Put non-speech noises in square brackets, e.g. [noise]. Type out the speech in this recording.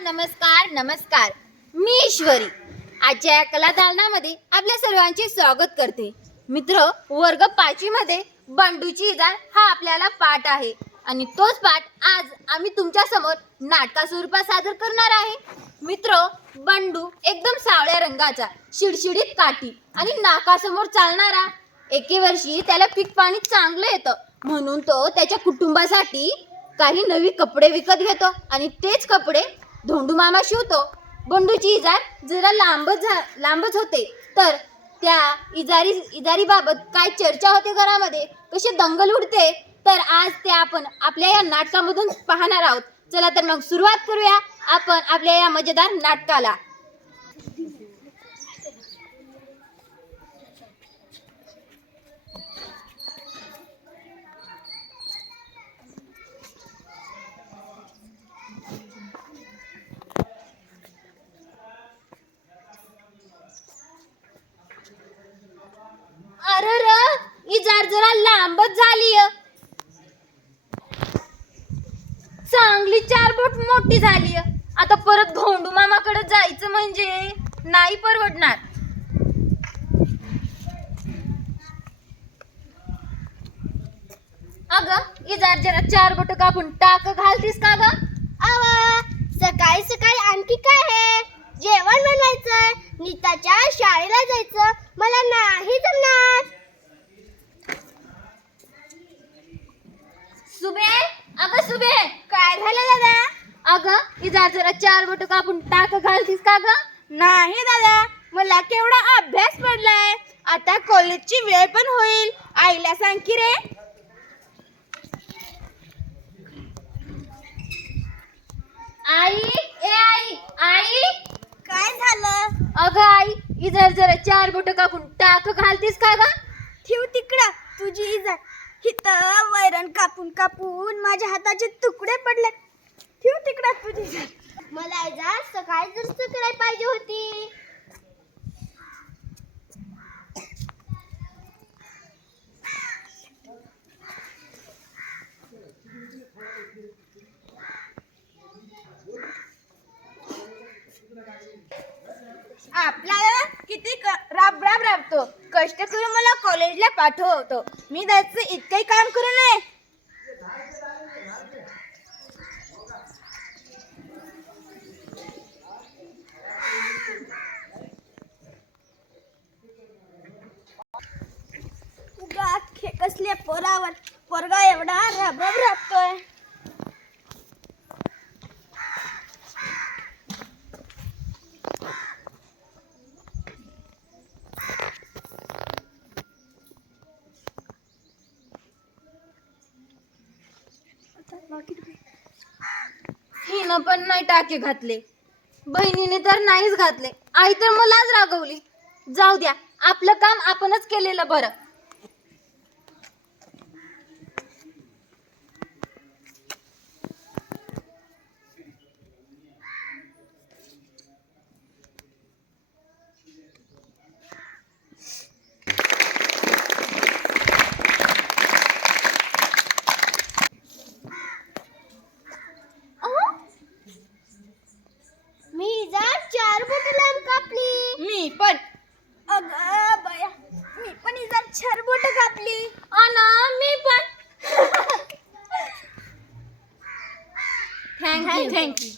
नमस्कार नमस्कार. मी ईश्वरी. आजच्या या कला दालनामध्ये आपल्या सर्वांचे स्वागत करते. मित्र वर्ग पाचवी मध्ये बंडूची इजार हा आपल्याला पाठ आहे. आणि तोच पाठ आज आम्ही तुमच्यासमोर नाटका स्वरूपात सादर करणार आहे. मित्र बंडू एकदम सावळ्या रंगाचा शिडशिडीत काठी आणि नाकासमोर चालणारा. एके वर्षी त्याला पीक पाणी चांगलं येतं. म्हणून तो त्याच्या कुटुंबासाठी काही नवी कपडे विकत घेतो. आणि तेच कपडे धोंडू मामा शिवतो. बंडूची इजार जरा लांबच झा लांबच होते. तर त्या इजारी इजारीबाबत काय चर्चा होते घरामध्ये? कशी दंगल उडते? तर आज ते आपण आपल्या या नाटकामधून पाहणार आहोत. चला तर मग सुरुवात करूया आपण आपल्या या मजेदार नाटकाला अरे र इजार जरा लांबच झाली चांगली चार बोट मोठी झाली आता परत भोंडू मामाकडे जायचं म्हणजे नाही परवडणार. अगं इजार जरा चार बोट कापून टाक घालतीस का ग? आवा सकाळी सकाळी आणखी काय आहे जेवण बनवायचं नीताच्या शाळेला जायचं मला नाही जमणार. सुबे अगं सुबे काय झालं दादा? अगं इजार जरा चार बोट कापून टाक घालतीस का ग? नाही दादा. मला केवढा अभ्यास पडलाय. आता कॉलेजची वेळ पण होईल. आईला सांग की रे. आई ए आई आई. काय झालं? अगं आई इधर जरा चार बोट कापून टाक घालतीस का ग? ठेव तिकडं. तुझी इजा हिथं वैरण कापून कापून माझ्या हाताचे तुकडे पडले ठेव तिकडं तुझी. मला जा सकाळी जर सकाळी पाहिजे होती. आपल्याला किती क- राब राब राबतो. कष्ट करून मला कॉलेजला पाठवतो. मी त्याचं इतकंही काम करू नये. कसल्या पोरावर पोरगा एवढा राब राब राबतोय. हिनं पण नाही टाके घातले. बहिणीने तर नाहीच घातले. आई तर मलाच रागवली. जाऊ द्या आपलं काम आपणच केलेलं बरं. मी पण. अग बया मी पण हिचा छरबोट कापली अन मी पण. [laughs] Thank you thank you